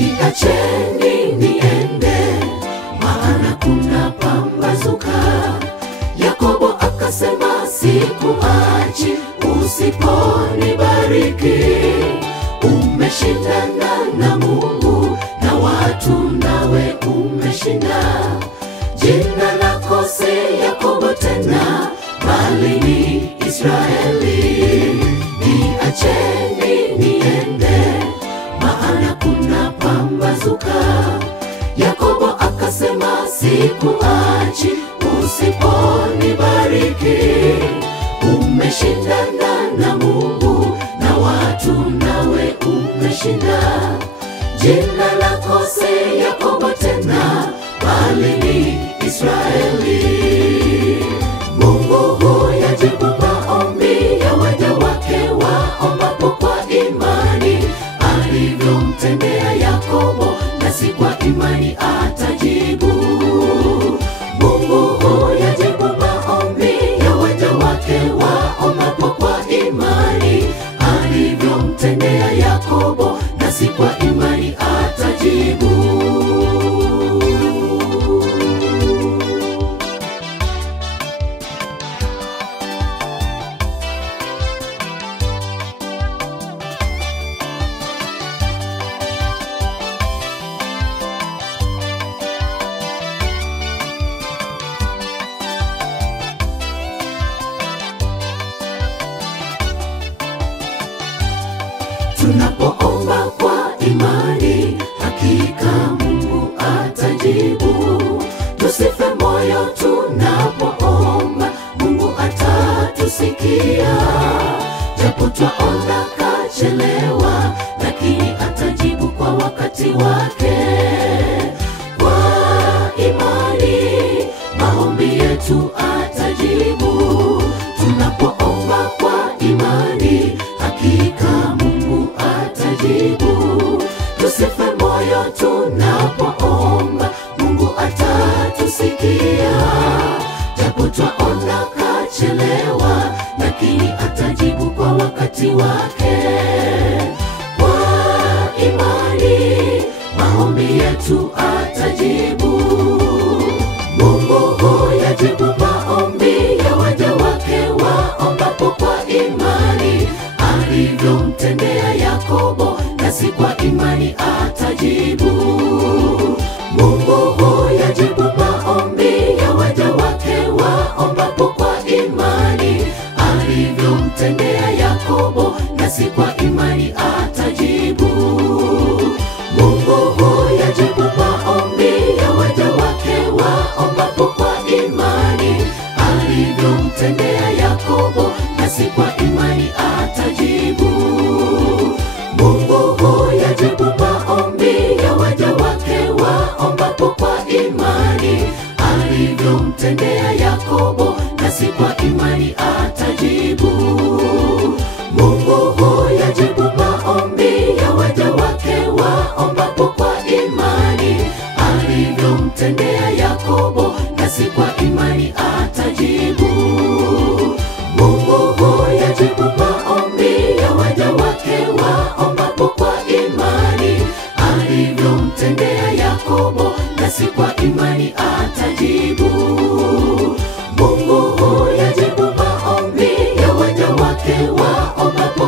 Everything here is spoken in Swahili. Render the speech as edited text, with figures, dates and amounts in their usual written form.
Niacheni niende, maana kuna pambazuka. Yakobo akasema sikuachi usiponibariki. Umeshindana na Mungu na watu, nawe umeshinda. Jina lako si Yakobo tena, bali ni Israeli. Niacheni niende, maana kuna pambazuka. Yakobo akasema sikuachi usiponibariki. Umeshindana na Mungu na watu, nawe umeshinda. Jina lako si Yakobo tena, bali ni Israeli. Mungu huyajibu maombi ya waja wake waombapo kwa imani. Alivyomtendea Yakobo, nasi kwa imani atajibu. Mungu huyajibu maombi ya waja wake waombapo kwa imani. Alivyomtendea Yakobo, nasi kwa imani atajibu. Tunapoomba kwa imani, hakika Mungu atajibu. Tusife moyo tunapoomba, Mungu atatusikia. Japo twaona kachelewa, lakini atajibu kwa wakati wake. Kwa imani maombi yetu atajibu. Tunapoomba kwa imani, hakika Mungu atajibu. Tusife moyo tunapoomba, Mungu atatusikia. Japo twaona kachelewa, lakini atajibu kwa wakati wake. Kwa imani maombi yetu atajibu. Mungu huyajibu maombi ya waja wake waombapo kwa imani. Alivyomtendea Yakobo, nasi kwa imani atajibu. Mungu huyajibu maombi ya waja wake waombapo kwa imani. Alivyomtendea Yakobo, nasi kwa imani atajibu. Mungu huyajibu maombi ya waja wake waombapo kwa imani. Alivyomtendea Yakobo, nasi kwa imani atajibu. Mungu huyajibu maombi ya waja wake waombapo kwa imani. Alivyomtendea Yakobo, nasi kwa imani atajibu. Mungu huyajibu maombi ya waja wake waombapo kwa imani. Alivyomtendea Yakobo, nasi kwa imani atajibu. Mungu huyajibu maombi ya waja wake waombapo kwa imani. Alivyomtendea Yakobo, nasi kwa imani atajibu. Mungu huyajibu maombi ya waja wake waombapo